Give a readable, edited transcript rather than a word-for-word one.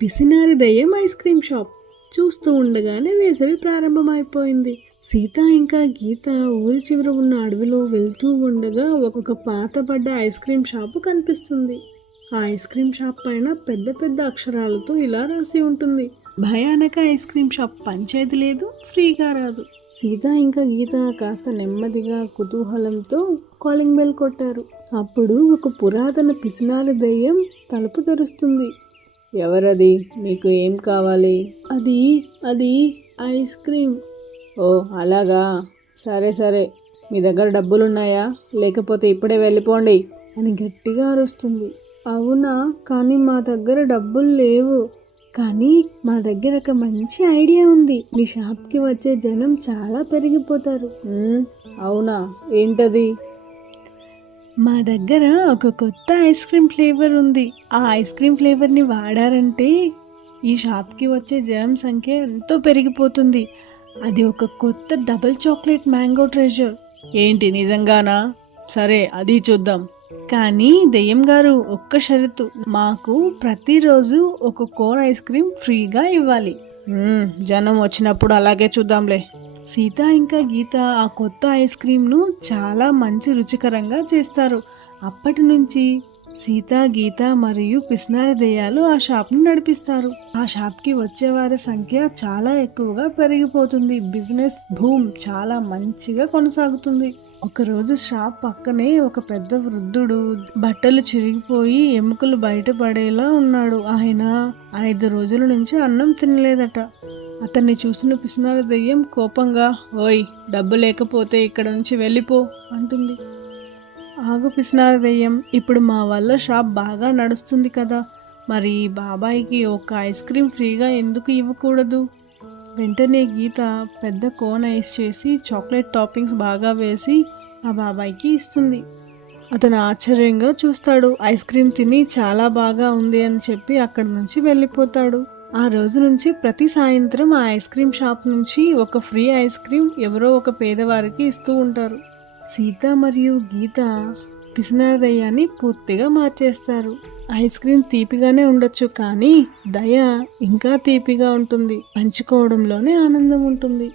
పిసినారి దయ్యం ice cream shop. చూస్తూ ఉండగానే వేసవి ప్రారంభమైపోయింది. సీత ఇంకా గీత ఊరి చివర ఉన్న అడవిలో వెళ్తూ ఉండగా ఒక పాతబడ్డ ఐస్ క్రీమ్ షాపు కనిపిస్తుంది. ఆ ఐస్ క్రీమ్ షాప్ పైన పెద్ద పెద్ద అక్షరాలతో ఇలా రాసి ఉంటుంది: భయానక ఐస్ క్రీమ్ షాప్, పంచాయతీ లేదు, ఫ్రీగా రాదు. సీత ఇంకా గీత కాస్త నెమ్మదిగా కుతూహలంతో కాలింగ్ బెల్ కొట్టారు. అప్పుడు ఒక పురాతన పిసినారి దయ్యం తలుపు తెరుస్తుంది. ఎవరది? నీకు ఏం కావాలి? అది అది ఐస్ క్రీమ్. ఓ అలాగా, సరే సరే, మీ దగ్గర డబ్బులున్నాయా? లేకపోతే ఇప్పుడే వెళ్ళిపోండి అని గట్టిగా అరుస్తుంది. అవునా, కానీ మా దగ్గర డబ్బులు లేవు. కానీ మా దగ్గర ఒక మంచి ఐడియా ఉంది. మీ షాప్కి వచ్చే జనం చాలా పెరిగిపోతారు. అవునా, ఏంటది? మా దగ్గర ఒక కొత్త ఐస్ క్రీమ్ ఫ్లేవర్ ఉంది. ఆ ఐస్ క్రీమ్ ఫ్లేవర్ని వాడారంటే ఈ షాప్కి వచ్చే జనం సంఖ్య ఎంతో పెరిగిపోతుంది. అది ఒక కొత్త డబుల్ చాక్లెట్ మ్యాంగో ట్రెజర్. ఏంటి, నిజంగానా? సరే, అది చూద్దాం. కానీ దెయ్యం గారు, ఒక్క షరతు, మాకు ప్రతిరోజు ఒక కోన్ ఐస్ క్రీమ్ ఫ్రీగా ఇవ్వాలి. జనం వచ్చినప్పుడు అలాగే చూద్దాంలే. సీత ఇంకా గీత ఆ కొత్త ఐస్ క్రీమ్ను చాలా మంచి రుచికరంగా చేస్తారు. అప్పటి నుంచి సీత, గీత మరియు పిసినారి దెయ్యాలు ఆ షాప్ను నడిపిస్తారు. ఆ షాప్కి వచ్చేవారి సంఖ్య చాలా ఎక్కువగా పెరిగిపోతుంది. బిజినెస్ బూమ్ చాలా మంచిగా కొనసాగుతుంది. ఒకరోజు షాప్ పక్కనే ఒక పెద్ద వృద్ధుడు బట్టలు చిరిగిపోయి ఎముకలు బయటపడేలా ఉన్నాడు. ఆయన 5 రోజుల నుంచి అన్నం తినలేదట. అతన్ని చూసిన పిసినారి దెయ్యం కోపంగా, ఓయ్, డబ్బు లేకపోతే ఇక్కడ నుంచి వెళ్ళిపో అంటుంది. ఆగు పిసినారి దెయ్యం, ఇప్పుడు మా వల్ల షాప్ బాగా నడుస్తుంది కదా, మరి బాబాయికి ఒక ఐస్ క్రీమ్ ఫ్రీగా ఎందుకు ఇవ్వకూడదు? వెంటనే గీత పెద్ద కోన్ ఐస్ చేసి చాక్లెట్ టాపింగ్స్ బాగా వేసి ఆ బాబాయికి ఇస్తుంది. అతను ఆశ్చర్యంగా చూస్తాడు. ఐస్ క్రీమ్ తిని చాలా బాగా ఉంది అని చెప్పి అక్కడి నుంచి వెళ్ళిపోతాడు. ఆ రోజు నుంచి ప్రతి సాయంత్రం ఆ ఐస్ క్రీమ్ షాప్ నుంచి ఒక ఫ్రీ ఐస్ క్రీమ్ ఎవరో ఒక పేదవారికి ఇస్తూ ఉంటారు. సీత మరియు గీత పిసినారి దయ్యాన్ని పూర్తిగా మార్చేస్తారు. ఐస్ క్రీమ్ తీపిగానే ఉండొచ్చు, కానీ దయ ఇంకా తీపిగా ఉంటుంది. పంచుకోవడంలోనే ఆనందం ఉంటుంది.